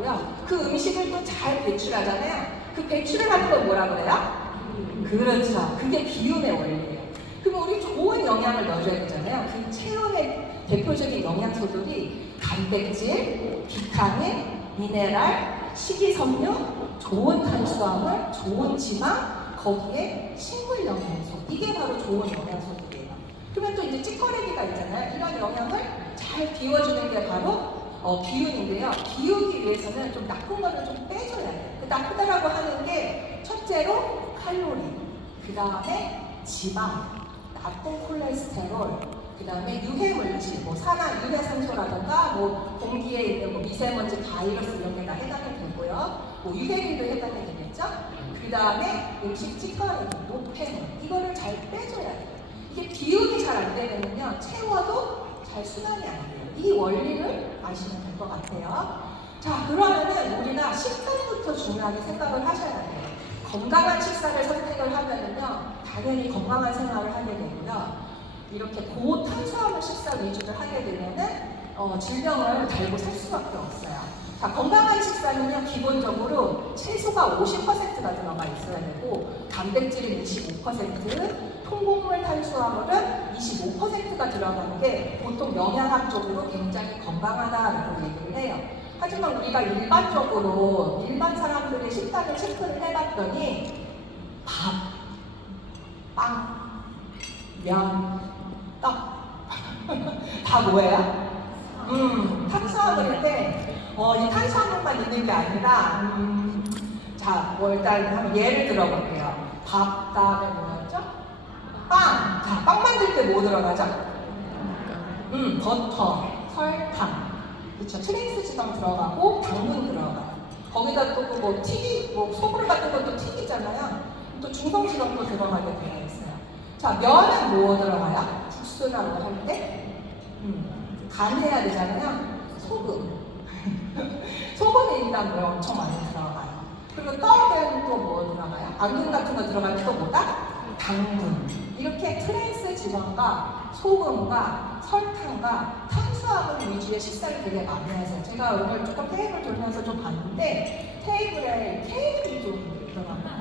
있고요. 그 음식을 또 잘 배출하잖아요. 그 배출을 하는 걸 뭐라 그래요? 그렇죠. 그게 비움의 원리예요. 그럼 우리 좋은 영양을 넣어줘야 되잖아요. 그 체온의 대표적인 영양소들이 단백질, 비타민, 미네랄, 식이섬유, 좋은 탄수화물, 좋은 지방, 거기에 식물 영양소. 이게 바로 좋은 영양소들이에요. 그러면 또 이제 찌꺼레기가 있잖아요. 이런 영양을 잘 비워주는 게 바로 비움인데요. 비우기 위해서는 좀 나쁜 거를 좀 빼줘야 돼요. 그 나쁘다라고 하는 게 첫째로 칼로리, 그 다음에 지방, 나쁜 콜레스테롤, 그 다음에 유해물질, 뭐 산화 유해산소라든가 뭐 공기에 있는 뭐 미세먼지, 바이러스 이런 게 다 해당이 되고요. 뭐 유해균도 해당이 되겠죠. 그 다음에 음식 찌꺼레기, 노폐물 이거를 잘 빼줘야 돼요. 이게 비움이 잘 안 되면요 채워도 잘 순환이 안 돼요. 이 원리를 아시면 될 것 같아요. 자, 그러면은 우리가 식단부터 중요하게 생각을 하셔야 돼요. 건강한 식사를 선택을 하면은요, 당연히 건강한 생활을 하게 되고요. 이렇게 고탄수화물 식사 위주를 하게 되면은 질병을 달고 살 수밖에 없어요. 자, 건강한 식사는요, 기본적으로 채소가 50%가 들어가 있어야 되고, 단백질은 25%, 통곡물 탄수화물은 25%가 들어가는 게 보통 영양학적으로 굉장히 건강하다라고 얘기를 해요. 하지만 우리가 일반적으로 일반 사람들의 식단을 체크를 해봤더니 밥, 빵, 면, 떡 다 뭐예요? 탄수화물인데 이 탄수화물만 있는 게 아니라 자, 뭐 일단 한번 예를 들어볼게요. 밥 다음에 뭐였죠? 빵! 자, 빵 만들 때 뭐 들어가죠? 버터, 설탕, 그렇죠. 트랜스 지방 들어가고 당분 들어가요. 거기다 또 뭐 튀기, 뭐 소금 같은 것도 튀기잖아요. 또 중성지방도 들어가게 되어 있어요. 자, 면은 뭐 들어가요? 국수라고 할 때 간해야 되잖아요. 소금. 소금이 일단 뭐 엄청 많이 들어가요. 그리고 떡은 또 뭐 들어가요? 앙금 같은 거 들어가면 또 뭐다? 당분. 이렇게 트랜스 지방과 소금과 설탕과 탄수화물 위주의 식사를 되게 많이 하세요. 제가 오늘 조금 테이블 돌면서 좀 봤는데 테이블에 케이크이 좀 있더라고요.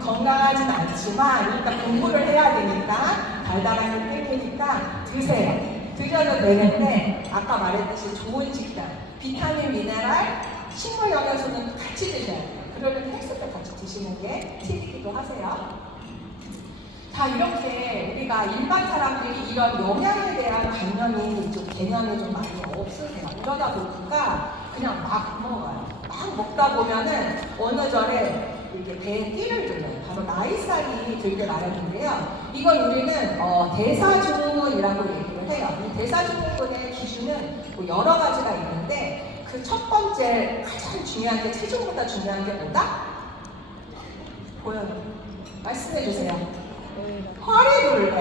건강하진 않지만 일단 공부를 해야 되니까 달달하게 될 테니까 드세요. 드셔도 되는데 아까 말했듯이 좋은 식단, 비타민, 미네랄, 식물 영양소는 같이 드셔야 돼요. 그러면 헬스 때 같이 드시는 게 팁이기도 하세요. 자, 이렇게 우리가 일반 사람들이 이런 영양에 대한 관념이 좀 개념이 좀 많이 없으세요. 그러다 보니까 그냥 막 먹어요. 막 먹다 보면은 어느 절에 이렇게 배에 띠를 들어요. 바로 나이살이 들게 마련인데요. 이건 우리는 대사증후군이라고 얘기를 해요. 이 대사증후군의 기준은 뭐 여러 가지가 있는데 그 첫 번째 가장 중요한 게 체중보다 중요한 게 뭐다? 보여요. 말씀해 주세요. 허리둘레.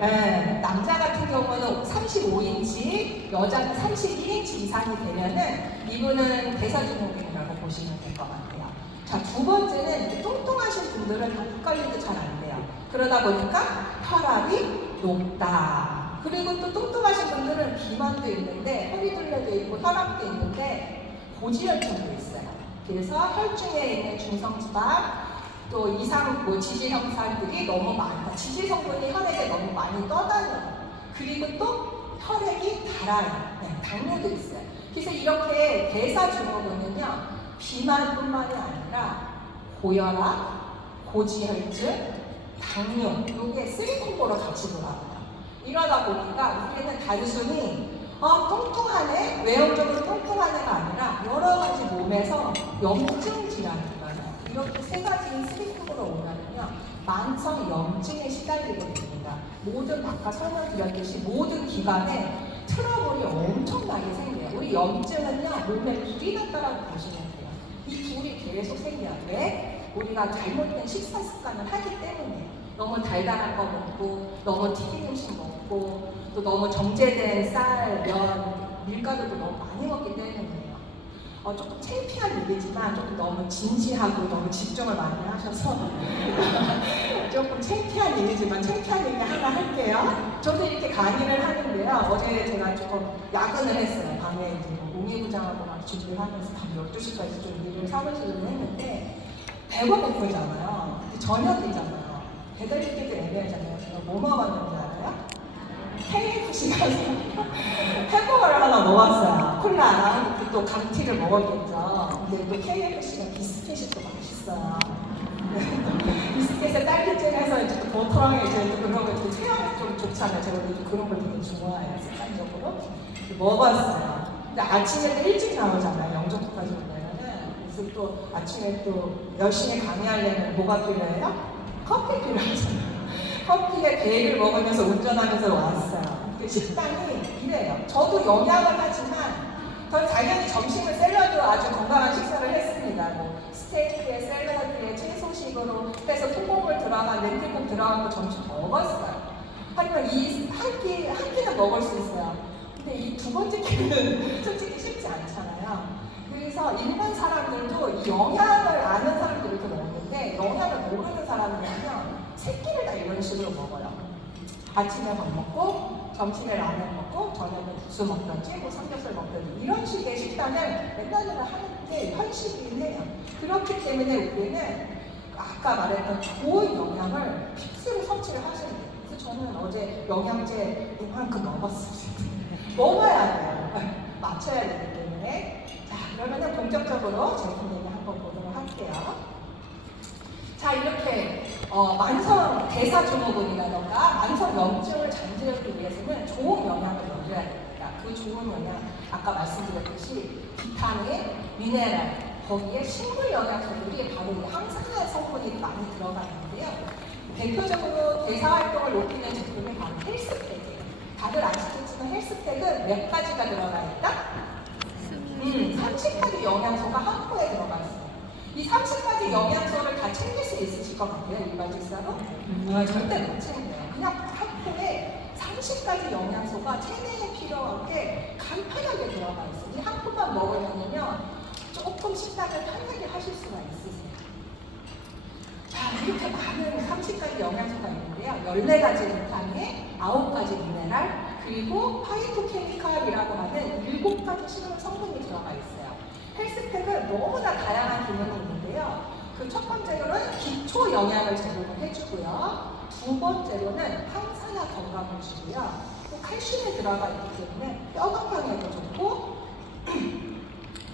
네. 남자 같은 경우는 35인치, 여자는 31인치 이상이 되면은 이분은 대사증후군이라고 보시면 될 것 같아요. 자, 두 번째는 뚱뚱하신 분들은 목 관리도 잘 안 돼요. 그러다 보니까 혈압이 높다. 그리고 또 뚱뚱하신 분들은 비만도 있는데 허리둘레도 있고 혈압도 있는데 고지혈증도 있어요. 그래서 혈중에 있는 중성지방 또 이상 뭐 지질 형상들이 너무 많다. 지질 성분이 혈액에 너무 많이 떠다녀요. 그리고 또 혈액이 달아요. 네, 당뇨도 있어요. 그래서 이렇게 대사증후군은요 비만뿐만이 아니라 고혈압, 고지혈증, 당뇨 이게 3콤보로 같이 돌아와요. 이러다 보니까 우리는 단순히 뚱뚱하네, 외형적으로 뚱뚱하네가 아니라 여러 가지 몸에서 염증 질환이 일어나요. 이렇게 세 가지 스리콤으로 오면은요 만성 염증에 시달리게 됩니다. 모든 아까 설명드렸듯이 모든 기관에 트러블이 엄청나게 생겨요. 우리 염증은요 몸에 불이 났다라고 보시면 돼요. 이 불이 계속 생겨요. 왜? 우리가 잘못된 식사 습관을 하기 때문에 너무 달달한 거 먹고 너무 튀긴 음식 먹고 또 너무 정제된 쌀, 면, 밀가루도 너무 많이 먹기 때문이에요. 조금 창피한 일이지만 조금 너무 진지하고 너무 집중을 많이 하셔서 조금 창피한 일이지만 창피한 얘기 하나 할게요. 저도 이렇게 강의를 하는데요. 어제 제가 조금 야근을 했어요. 밤에 이제 복리부장하고 막 준비를 하면서 밤 12시까지 좀 일을 사무실로 했는데 배고팠잖아요. 저녁이잖아요. 배달시키기 애매하잖아요. 제가 뭐 먹었는지 알아요? KFC 가서 햄버거를 하나 먹었어요. 콜라랑 또 감튀를 먹었겠죠. 근데 또 KFC가 비스켓이 또 맛있어요. 비스켓에 딸기잼 해서 이제 또 버터랑 이제 또 그런 거 체험이 좀 좋잖아요. 제가 또 그런 걸 되게 좋아해요. 습관적으로. 먹었어요. 근데 아침에 일찍 나오잖아요. 영종도까지 오면은. 그래서 또 아침에 또 열심히 강의하려면 뭐가 필요해요? 커피 필요하잖아요. 커피에 베이를 먹으면서 운전하면서 왔어요. 그 식단이 이래요. 저도 영양을 하지만 전 당연히 점심을 샐러드 아주 건강한 식사를 했습니다. 뭐 스테이크에 샐러드에 채소식으로 해서 통곡물 들어간 렌틸국 들어간 거 점심 먹었어요. 하지만 이 한 끼는 먹을 수 있어요. 근데 이 두 번째 끼는 솔직히 쉽지 않잖아요. 그래서 일반 사람들도 이 영양을 아는 사람들이 이렇게 먹는데 영양을 모르는 사람이라면 세 끼를 다 이런 식으로 먹어요. 아침에 밥 먹고, 점심에 라면 먹고, 저녁에 국수 먹든지, 뭐 삼겹살 먹든지 이런 식의 식단을 맨날 하는 게 현실이긴 해요. 그렇기 때문에 우리는 아까 말했던 좋은 영양을 필수로 섭취를 하셔야 돼요. 그래서 저는 어제 영양제 이만큼 먹었습니다. 먹어야 돼요. 맞춰야 되기 때문에. 자, 그러면은 본격적으로 제품 얘기 한번 보도록 할게요. 자, 이렇게 만성 대사증후군이라던가 만성 염증을 잠재우기 위해서는 좋은 영양을 넣어줘야 됩니다. 그 좋은 영양, 아까 말씀드렸듯이 비타민, 미네랄, 거기에 식물 영양소들이 바로 이 항산화 성분이 많이 들어가 있는데요. 대표적으로 대사활동을 높이는 제품이 바로 헬스팩이에요. 다들 아시겠지만 헬스팩은 몇 가지가 들어가 있다? 30가지 영양소가 한 포에 들어가 있어요. 이 30가지 영양소를 다 챙길 수 있으실 것 같아요, 일반 식사로? 절대 못 챙겨요. 그냥 한 포에 30가지 영양소가 체내에 필요하게 간편하게 들어가 있어요. 이 한 포만 먹으면요, 조금 식단을 편하게 하실 수가 있으세요. 자, 이렇게 많은 30가지 영양소가 있는데요. 14가지 비타민, 9가지 미네랄, 그리고 파이토케미칼이라고 하는 7가지 식물 성분이 들어가 있어요. 헬스팩은 너무나 다양한 기능이 있는데요. 그 첫 번째로는 기초 영양을 제공을 해주고요. 두 번째로는 항산화 건강을 주고요. 또 칼슘이 들어가 있기 때문에 뼈 건강에도 좋고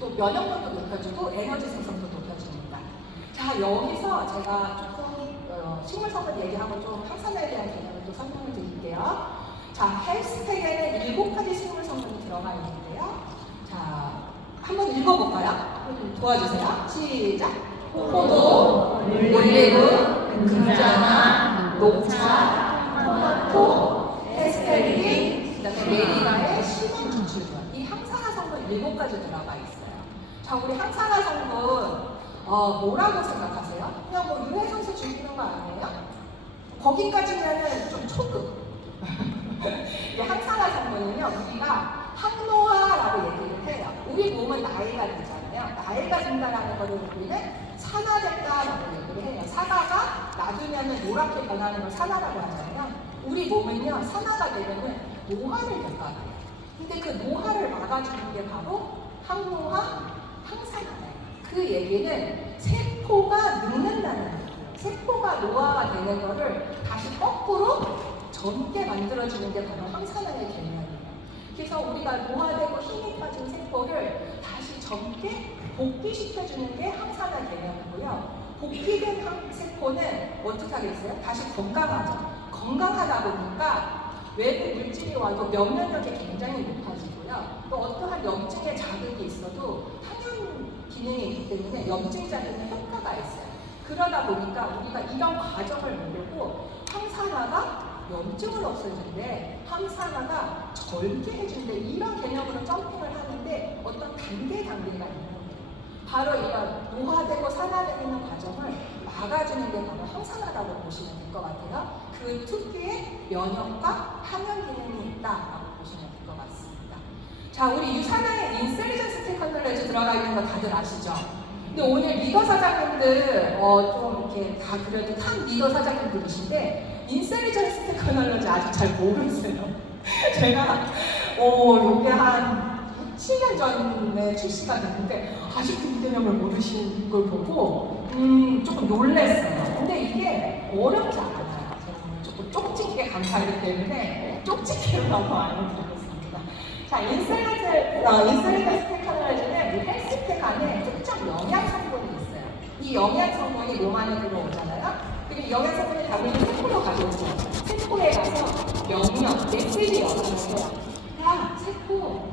또 면역력도 높여주고 에너지 생성도 높여줍니다. 자, 여기서 제가 조금 식물 성분 얘기하고 좀 항산화에 대한 개념을 또 설명을 드릴게요. 자, 헬스팩에는 7가지 식물 성분이 들어가 있는데요. 자, 한번 읽어볼까요? 도와주세요. 시작! 포도, 올리브, 금자나, 녹차, 토마토, 에스페리딘, 그 다음에 메리나의 심한 추출물. 이 항산화 성분 7가지 들어가 있어요. 자, 우리 항산화 성분 뭐라고 생각하세요? 그냥 뭐 유해성소 죽이는 거 아니에요? 거기까지면은 좀 초급. 이 항산화 성분은요, 우리가 항노화라고 얘기를 해요. 우리 몸은 나이가 들잖아요. 나이가 든다라는 거를 우리는 산화됐다라고 얘기를 해요. 사과가 놔두면은 노랗게 변하는 걸 산화라고 하잖아요. 우리 몸은요, 산화가 되면은 노화를 겪어요. 근데 그 노화를 막아주는 게 바로 항노화, 항산화예요. 그 얘기는 세포가 늙는다는 거예요. 세포가 노화가 되는 거를 다시 거꾸로 젊게 만들어주는 게 바로 항산화의 개념이에요. 그래서 우리가 노화되고 힘이 빠진 세포를 다시 젊게 복귀시켜주는 게 항산화 개념이고요. 복귀된 세포는 어떻게 하겠어요? 다시 건강하죠. 건강하다 보니까 외부 물질이 와도 면역력이 굉장히 높아지고요. 또 어떠한 염증의 자극이 있어도 항연 기능이 있기 때문에 염증 자극에 효과가 있어요. 그러다 보니까 우리가 이런 과정을 모르고 항산화가 염증을 없애준대, 항산화가 젊게 해준대, 이런 개념으로 점핑을 하는데 어떤 단계가 있는 거예요. 바로 이런 노화되고 산화되는 과정을 막아주는 게 바로 항산화라고 보시면 될 것 같아요. 그 특유의 면역과 항연 기능이 있다라고 보시면 될 것 같습니다. 자, 우리 유산화에 인셀리전스 테크놀로지 들어가 있는 거 다들 아시죠? 근데 오늘 리더 사장님들 좀 이렇게 다 그래도 탑 리더 사장님들이신데 인셀리전스 테크놀로지 아직 잘 모르세요. 제가 요게 한 7년 전에 출시가 됐는데 아직도 이 개념을 모르신 걸 보고 조금 놀랐어요. 근데 이게 어렵지 않아요. 저는 조금 쪽집게 강사이기 때문에 쪽집게라고 알려드리겠습니다. 자, 인슐린가스 테크놀로지는 이 헬스텍 안에 특정 영양 성분이 있어요. 이 영양 성분이 몸 안에 들어오잖아요. 그리고 이 영양 성분이 당연히 세포로 가져오죠. 세포에 가서 명령, 메시지 역할을 해요. 야, 세포,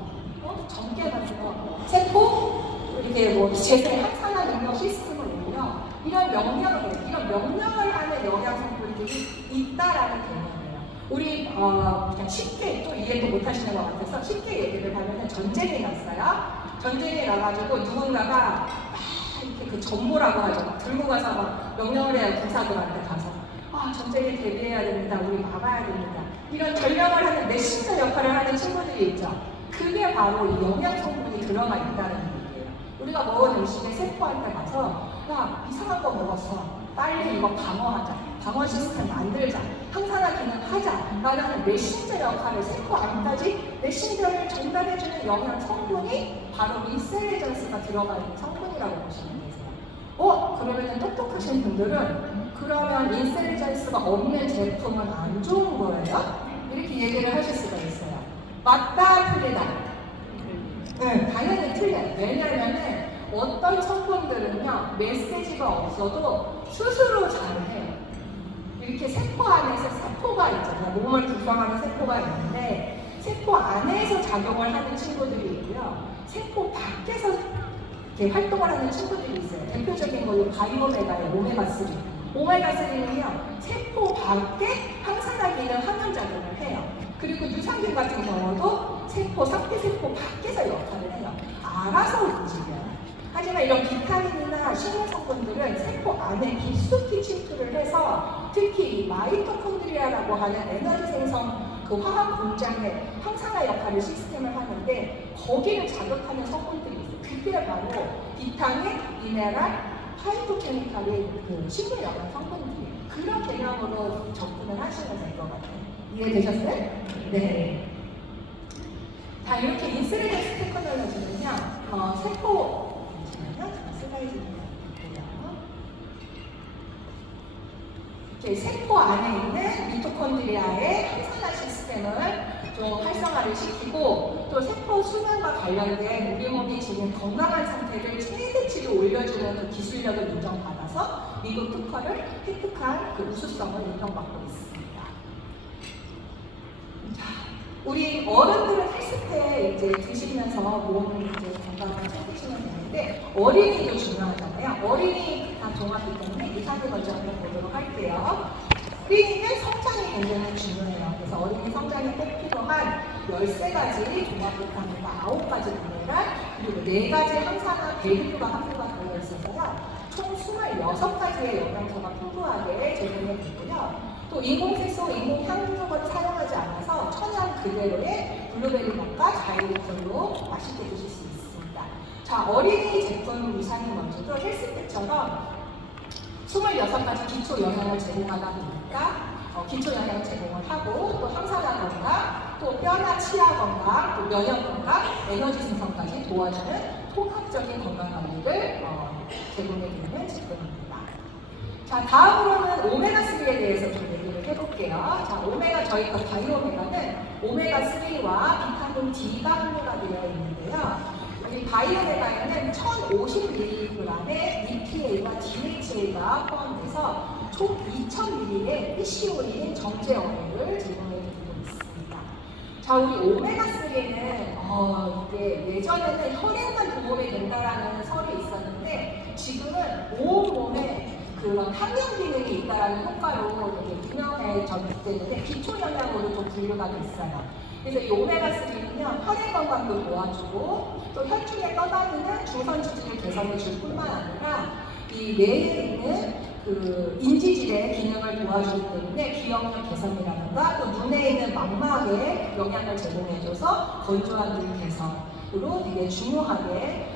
젊게 만들어. 세포, 이렇게 뭐 재생 항산화 능력 시스템을 올려. 이런 명령을 하는 영양 성분들이 있다라는 개념이에요. 우리 그냥 쉽게 또 이해도 못하시는 것 같아서 쉽게 얘기를 하면 전쟁이 났어요. 전쟁이 나가지고 누군가가 이렇게 그 전모라고 하죠. 막 들고 가서 막 명령을 해요. 군사들한테 가서 전쟁에 대비해야 됩니다. 우리 막아야 됩니다. 이런 전령을 하는 메신저 역할을 하는 친구들이 있죠. 그게 바로 이 영양 성분이 들어가 있다는 얘기예요. 우리가 먹은 음식에 세포한테 가서 야, 이상한 거 먹었어. 빨리 이거 방어하자. 방어 시스템 만들자. 항산화 기능 하자. 라는 메신저 역할을 세포 안까지 메신저를 전달해주는 영양 성분이 바로 인셀리전스가 들어가 있는 성분이라고 보시면 되세요. 그러면 똑똑하신 분들은 그러면 인셀리전스가 없는 제품은 안 좋은 거예요? 이렇게 얘기를 하실 수가 있어요. 맞다, 틀리다. 네, 당연히 틀려요. 왜냐하면 어떤 성분들은요, 메시지가 없어도 스스로 잘해요. 이렇게 세포 안에서 세포가 있잖아요. 몸을 구성하는 세포가 있는데 세포 안에서 작용을 하는 친구들이 있고요. 세포 밖에서 이렇게 활동을 하는 친구들이 있어요. 대표적인 걸로 바이오메가예요. 오메가3. 오메가3는요, 세포 밖에 항산화 기능 항염 작용을 해요. 그리고 유산균 같은 경우도 상피세포 밖에서 역할을 해요. 알아서 움직여요. 하지만 이런 비타민이나 식물 성분들은 세포 안에 깊숙이 침투를 해서 특히 이 마이토콘드리아라고 하는 에너지 생성 그 화학 공장의 항산화 역할을 시스템을 하는데 거기를 자극하는 성분들이 있어요. 그게 바로 비타민, 미네랄, 파이토케미칼의 그 식물 영양 성분들이에요. 그런 개념으로 접근을 하시면 될 것 같아요. 이해되셨어요? 네. 자, 이렇게 인슐린가스 테크놀로지는요, 세포 안에 있는 미토콘드리아의 항산화 시스템을 좀 활성화를 시키고 또 세포 수명과 관련된 우리 몸이 지닌 건강한 상태를 최대치로 올려주는 그 기술력을 인정받아서 미국 특허를 획득한 그 우수성을 인정받고 있습니다. 자, 우리 어른들은 헬스테 이제 드시면서 몸을 이제 건강을 챙기시면 되는데 어린이도 중요하잖아요. 어린이 다 종합이기 때문에 이 상태 먼저 한번 보도록 할게요. 어린이는 성장이 굉장히 중요해요. 그래서 어린이 성장에 꼭 필요한 13가지 종합 비타민과 9가지 미네랄 그리고 4가지 항산화 대류가 함유가 되어 있어서요. 총 26가지의 영양소가 풍부하게 제공이 되고요. 또 인공색소, 인공향료를 사용하지 않아서 천연 그대로의 블루베리 맛과 자유로컬로 맛있게 드실 수 있습니다. 자, 어린이 제품 위상이 먼저도 헬스팩처럼 26가지 기초 영양을 제공하다 보니까 기초 영양 제공을 하고 또 항산화 건강, 또 뼈나 치아 건강, 또 면역 건강, 에너지 생성까지 도와주는 통합적인 건강 관리를 제공해드리는 제품입니다. 자, 다음으로는 오메가3에 대해서 좀 얘기를 해볼게요. 자, 저희 바이오메가는 오메가3와 비타민 D가 함유가 되어 있는데요. 이 바이오메가에는 1050mg의 EPA와 DHA가 포함돼서 총 2000mg의 PCO인 정제 어류를 제공해드리고 있습니다. 자, 우리 오메가3는 이게 예전에는 혈액만 도움이 된다라는 설이 있었는데 지금은 온 몸에 그런 항염 기능이 있다라는 효과로 되게 유명해졌기 때문에 기초 영양으로도 분류가 됐어요. 그래서 이 오메가3는요, 혈액 건강도 도와주고 또 혈중에 떠다니는 중성 지질을 개선해 줄 뿐만 아니라 이 뇌에 있는 그 인지질의 기능을 도와주기 때문에 기억력 개선이라든가 또 눈에 있는 망막에 영향을 제공해줘서 건조한 눈 개선으로 되게 중요하게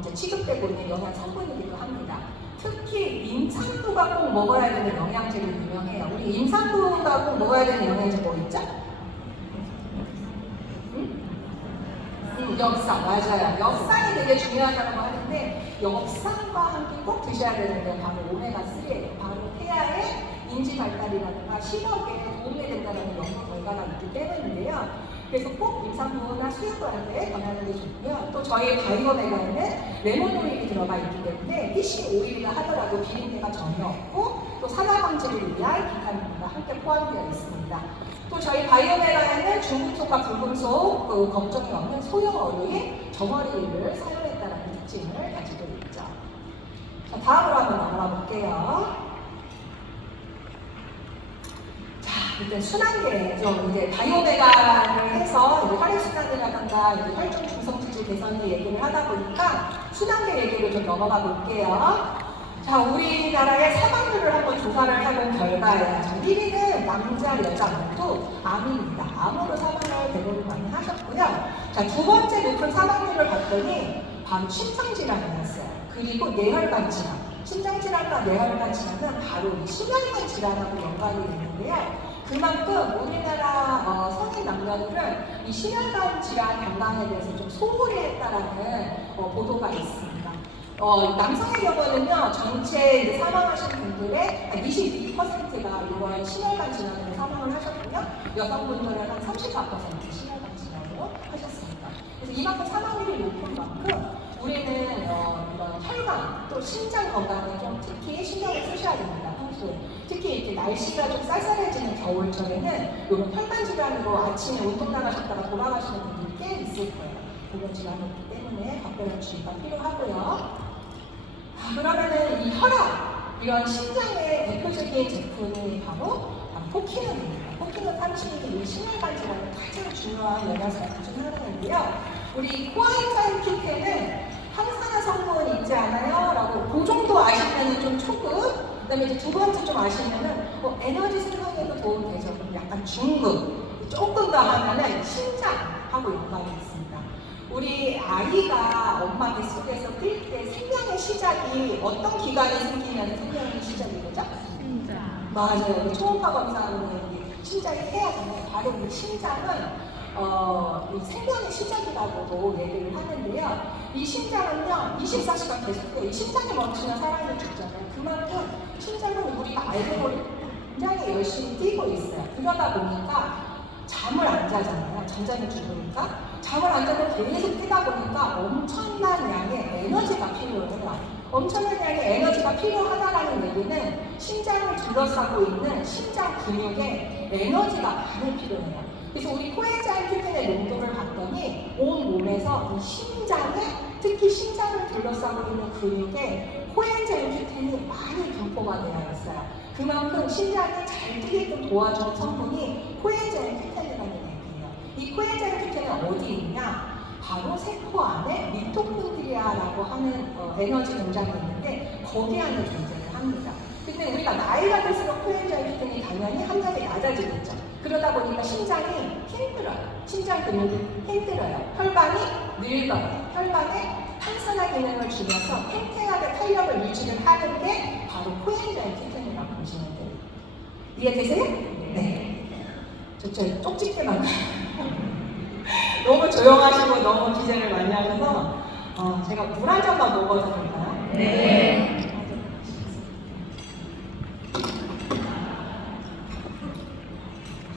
이제 취급되고 있는 영양 성분이기도 합니다. 특히 임산부가 꼭 먹어야 되는 영양제로 유명해요. 우리 임산부가 꼭 먹어야 되는 영양제 뭐 있죠? 엽산, 맞아요. 엽산이 되게 중요하다고 하는데 엽산과 함께 꼭 드셔야 되는 게 바로 오메가3예요. 바로 태아의 인지 발달이라든가 시력에 도움이 된다는 연구 결과가 있기 때문인데요. 그래서 꼭 임산부나 수유과한테 권하는 게 좋고요. 또 저희 바이오메가에는 레몬 오일이 들어가 있기 때문에 피쉬 오일이라 하더라도 비린내가 전혀 없고 또 산화 방지를 위한 비타민과 함께 포함되어 있습니다. 또 저희 바이오메가에는 중금속과 불금속 걱정이 없는 소형 어류인 정어리를 사용했다는 특징을 가지고 있죠. 자, 다음으로 한번 넘어가 볼게요. 일단 순환계 좀 이제 바이오메가를 해서 혈액순환이라든가 혈중 중성지질 개선을 얘기를 하다 보니까 순환계 얘기를 좀 넘어가 볼게요. 자, 우리나라의 사망률을 한번 조사를 해본 결과예요. 자, 1위는 남자, 여자 모두 암입니다. 암으로 사망을 대부분 많이 하셨고요. 자, 두 번째 높은 사망률을 봤더니 바로 심장질환이었어요. 그리고 뇌혈관 질환. 심장질환과 뇌혈관 질환은 바로 심혈관 질환하고 연관이 있는데요. 그만큼 우리나라 성인 남녀들은 이 심혈관 질환 건강에 대해서 좀 소홀히 했다라는 보도가 있습니다. 남성의 경우는요, 전체 사망하신 분들의 한 22%가 이번 심혈관 질환으로 사망을 하셨고요. 여성분들은 한 34% 심혈관 질환으로 하셨습니다. 그래서 이만큼 사망률이 높은 만큼 우리는 이런 혈관 또 심장 건강에 좀 특히 신경을 쓰셔야 됩니다. 평소에 특히 이렇게 날씨가 좀 쌀쌀해지는 겨울철에는 이런 혈관 질환으로 아침에 운동 나가셨다가 돌아가시는 분들이 꽤 있을 거예요. 그런 질환이 있기 때문에 각별한 주의가 필요하고요. 그러면은 이 혈압 이런 심장의 대표적인 제품이 바로 포키논입니다. 포키논 30이 심혈관 질환의 가장 중요한 영양소 중 하나인데요. 우리 코아이타임 키트에는 항산화 성분 있지 않아요? 라고 그 정도 아시면은 좀 초급, 그 다음에 이제 두 번째 좀 아시면은 에너지 생성에도 도움이 되죠. 그럼 약간 중급, 조금 더 하면은 신장하고 연관이 있습니다. 우리 아이가 엄마 뱃속에서 뛸 때 생명의 시작이 어떤 기관에 생기면 생명의 시작이 되죠? 심장. 맞아요. 초음파 검사하는 심장이 해야 되는 바로 이 심장은 이 생명의 시작이라고도 얘기를 하는데요. 이 심장은요, 24시간 계속해요. 이 심장이 멈추면 사람이 죽잖아요. 그만큼 심장은 우리가 알고 보니 굉장히 열심히 뛰고 있어요. 그러다 보니까 잠을 안 자잖아요. 잠자면 죽으니까. 잠을 안 자고 계속 뛰다 보니까 엄청난 양의 에너지가 필요해요. 엄청난 양의 에너지가 필요하다라는 얘기는 심장을 둘러싸고 있는 심장 근육에 에너지가 많이 필요해요. 그래서 우리 코엔자임 큐텐의 농도를 봤더니 온 몸에서 이 심장에, 특히 심장을 둘러싸고 있는 근육에 코엔자임 큐텐이 많이 분포가 되어 있어요. 그만큼 심장이 잘 뛰게끔 도와주는 성분이 코엔자임 큐텐이라는 얘기예요. 이 코엔자임 큐텐은 어디 있냐? 바로 세포 안에 미토콘드리아라고 하는 에너지 공장이 있는데 거기 안에 존재를 합니다. 근데 우리가 나이가 들수록 코엔자임 큐텐이 당연히 함량이 낮아지겠죠. 그러다 보니까 심장이 힘들어요. 심장 근육이 힘들어요. 혈관이 늙어요. 혈관에 항산화 기능을 주면서 팽팽하게 탄력을 유지를 하는 게 바로 코엔자임 큐텐이라고 보시면 돼요. 이해되세요? 네. 저 쪽집게만 너무 조용하시고 너무 기재를 많이 하셔서 제가 물 한 잔만 먹어도 될까요? 네.